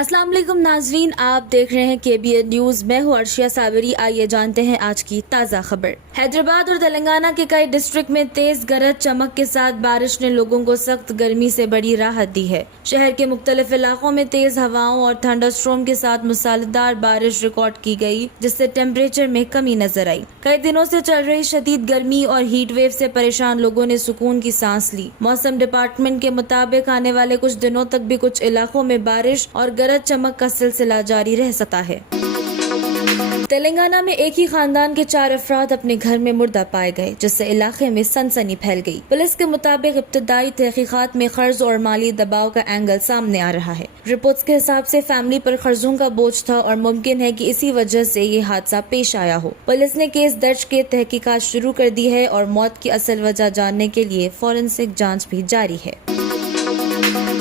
अस्सलाम वालेकुम नाजरीन, आप देख रहे हैं KBN न्यूज। मैं हूँ अर्शिया साबरी। आइए जानते हैं आज की ताज़ा खबर। हैदराबाद और तेलंगाना के कई डिस्ट्रिक्ट में तेज गरज चमक के साथ बारिश ने लोगों को सख्त गर्मी से बड़ी राहत दी है। शहर के मुख्तलिफ इलाकों में तेज हवाओं और थंडरस्टॉर्म के साथ मूसलाधार बारिश रिकॉर्ड की गई, जिससे टेम्परेचर में कमी नजर आई। कई दिनों से चल रही शदीद गर्मी और हीट वेव से परेशान लोगों ने सुकून की सांस ली। मौसम डिपार्टमेंट के मुताबिक आने वाले कुछ दिनों तक भी कुछ इलाकों में बारिश और गरज चमक का सिलसिला जारी रह सकता है। तेलंगाना में एक ही खानदान के 4 अफराद अपने घर में मुर्दा पाए गए, जिससे इलाके में सनसनी फैल गई। पुलिस के मुताबिक इब्तदाई तहकीकात में कर्ज और माली दबाव का एंगल सामने आ रहा है। रिपोर्ट्स के हिसाब से फैमिली पर कर्जों का बोझ था और मुमकिन है कि इसी वजह से ये हादसा पेश आया हो। पुलिस ने केस दर्ज के तहकीकात शुरू कर दी है और मौत की असल वजह जानने के लिए फॉरेंसिक जाँच भी जारी है।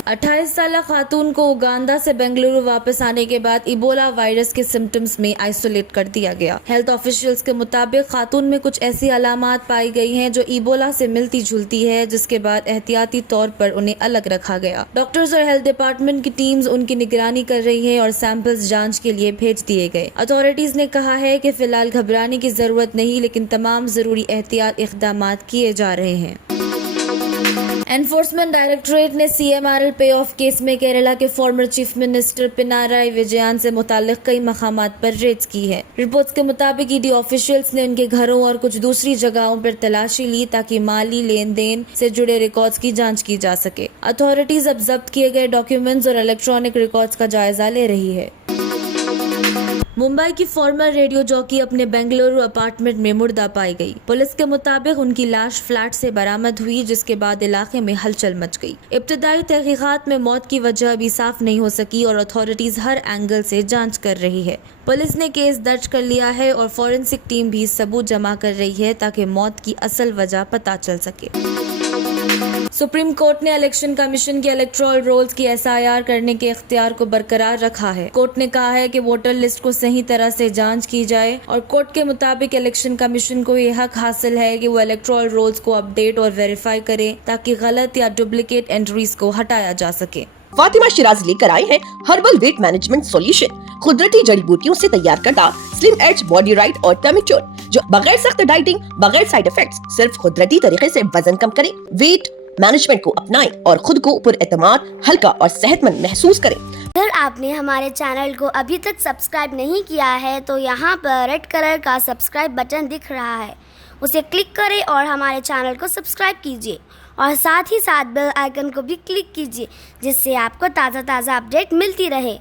28 साल खातून को उगांडा से बेंगलुरु वापस आने के बाद इबोला वायरस के सिम्टम्स में आइसोलेट कर दिया गया। हेल्थ ऑफिशियल्स के मुताबिक खातून में कुछ ऐसी अलामात पाई गई हैं जो इबोला से मिलती जुलती है, जिसके बाद एहतियाती तौर पर उन्हें अलग रखा गया। डॉक्टर्स और हेल्थ डिपार्टमेंट की टीम्स उनकी निगरानी कर रही है और सैंपल्स जांच के लिए भेज दिए गए। अथॉरिटीज ने कहा है कि फिलहाल घबराने की जरूरत नहीं, लेकिन तमाम जरूरी एहतियात इक़दामात किए जा रहे हैं। एनफोर्समेंट डायरेक्टरेट ने CMRL पे ऑफ केस में केरला के former chief minister Pinarayi Vijayan से मुतालिक कई मकामात पर रेड्स की है। रिपोर्ट्स के मुताबिक ED ऑफिशियल्स ने उनके घरों और कुछ दूसरी जगहों पर तलाशी ली ताकि माली लेन देन से जुड़े रिकॉर्ड्स की जांच की जा सके। अथॉरिटीज अब जब्त किए गए डॉक्यूमेंट्स और इलेक्ट्रॉनिक रिकॉर्ड्स का जायजा ले रही है। मुंबई की फॉर्मर रेडियो जॉकी अपने बेंगलुरु अपार्टमेंट में मुर्दा पाई गई। पुलिस के मुताबिक उनकी लाश फ्लैट से बरामद हुई, जिसके बाद इलाके में हलचल मच गई। इब्तदाई तहकीकात में मौत की वजह अभी साफ नहीं हो सकी और अथॉरिटीज हर एंगल से जांच कर रही है। पुलिस ने केस दर्ज कर लिया है और फॉरेंसिक टीम भी सबूत जमा कर रही है ताकि मौत की असल वजह पता चल सके। सुप्रीम कोर्ट ने इलेक्शन कमीशन के इलेक्टोरल रोल्स की SIR करने के इख्तियार को बरकरार रखा है। कोर्ट ने कहा है कि वोटर लिस्ट को सही तरह से जांच की जाए और कोर्ट के मुताबिक इलेक्शन कमीशन को ये हक हासिल है कि वो इलेक्टोरल रोल्स को अपडेट और वेरीफाई करे ताकि गलत या डुप्लीकेट एंट्रीज को हटाया जा सके। फातिमा शिराज लेकर आए हैं हर्बल वेट मैनेजमेंट सॉल्यूशन। कुदरती जड़ी बूटियों से तैयार करता स्लिम एज बॉडी राइट और टमी ट्यून, जो बगैर सख्त डाइटिंग, बगैर साइड इफेक्ट्स, सिर्फ कुदरती तरीके से वजन कम करे। वेट मैनेजमेंट को अपनाएं और खुद को पुरएतमाद, हल्का और सेहतमंद महसूस करें। अगर आपने हमारे चैनल को अभी तक सब्सक्राइब नहीं किया है तो यहाँ पर रेड कलर का सब्सक्राइब बटन दिख रहा है, उसे क्लिक करें और हमारे चैनल को सब्सक्राइब कीजिए और साथ ही साथ बेल आइकन को भी क्लिक कीजिए, जिससे आपको ताज़ा अपडेट मिलती रहे।